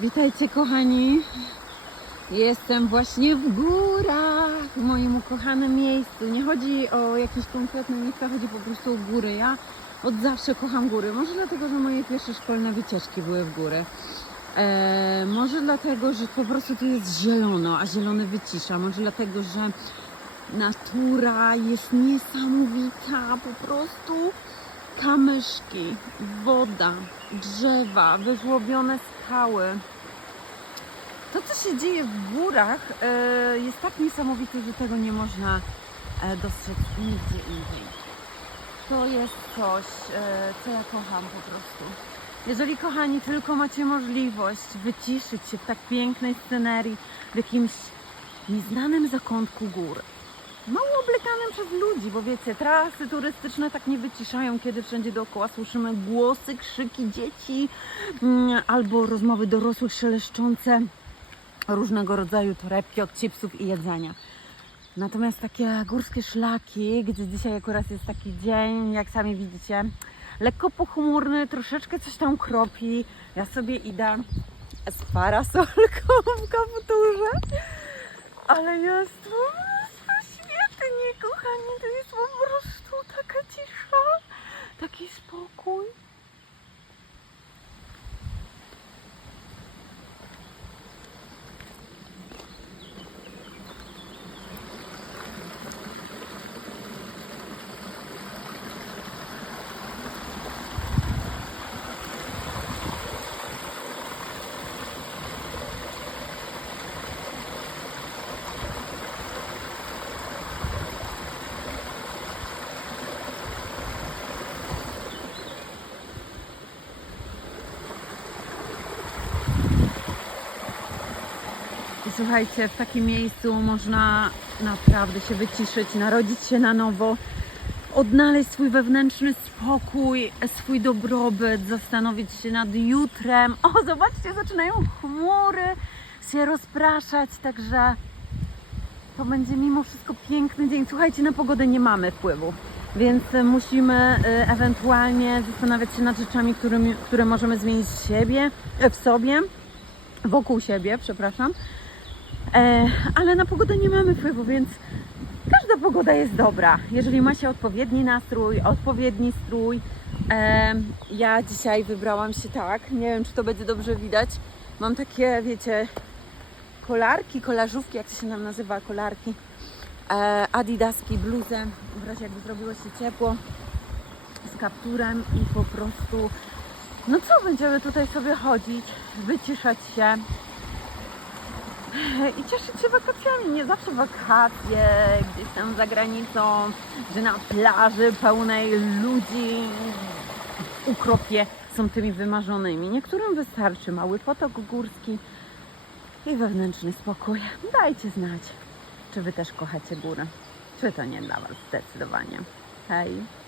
Witajcie kochani. Jestem właśnie w górach, w moim ukochanym miejscu. Nie chodzi o jakieś konkretne miejsca, chodzi po prostu o góry. Ja od zawsze kocham góry. Może dlatego, że moje pierwsze szkolne wycieczki były w góry. E, może dlatego, że po prostu tu jest zielono, a zielony wycisza. Może dlatego, że natura jest niesamowita. Po prostu kamyszki, woda, drzewa, wyżłobione skały. To, co się dzieje w górach, e, jest tak niesamowite, że tego nie można e, dostrzec nigdzie indziej. To jest coś, e, co ja kocham po prostu. Jeżeli, kochani, tylko macie możliwość wyciszyć się w tak pięknej scenerii, w jakimś nieznanym zakątku gór, mało obleganym przez ludzi, bo wiecie, trasy turystyczne tak nie wyciszają, kiedy wszędzie dookoła słyszymy głosy, krzyki dzieci mm, albo rozmowy dorosłych szeleszczące różnego rodzaju torebki od chipsów i jedzenia. Natomiast takie górskie szlaki, gdzie dzisiaj akurat jest taki dzień, jak sami widzicie, lekko pochmurny, troszeczkę coś tam kropi. Ja sobie idę z parasolką w kapturze, ale jest świetnie, kochani. To jest po prostu taka cisza, taki słuchajcie, w takim miejscu można naprawdę się wyciszyć, narodzić się na nowo, odnaleźć swój wewnętrzny spokój, swój dobrobyt, zastanowić się nad jutrem. O, zobaczcie, zaczynają chmury się rozpraszać, także to będzie mimo wszystko piękny dzień. Słuchajcie, na pogodę nie mamy wpływu, więc musimy e, ewentualnie zastanawiać się nad rzeczami, którymi, które możemy zmienić w siebie, w sobie, wokół siebie, przepraszam. E, ale na pogodę nie mamy wpływu, więc każda pogoda jest dobra. Jeżeli ma się odpowiedni nastrój, odpowiedni strój. E, ja dzisiaj wybrałam się tak, nie wiem czy to będzie dobrze widać. Mam takie, wiecie, kolarki, kolażówki, jak to się nam nazywa, kolarki. E, adidaski, bluzę, w razie jakby zrobiło się ciepło, z kapturem i po prostu, no co, będziemy tutaj sobie chodzić, wyciszać się, i cieszyć się wakacjami. Nie zawsze wakacje gdzieś tam za granicą, że na plaży pełnej ludzi ukropie są tymi wymarzonymi. Niektórym wystarczy mały potok górski i wewnętrzny spokój. Dajcie znać, czy wy też kochacie góry, czy to nie dla was zdecydowanie. Hej!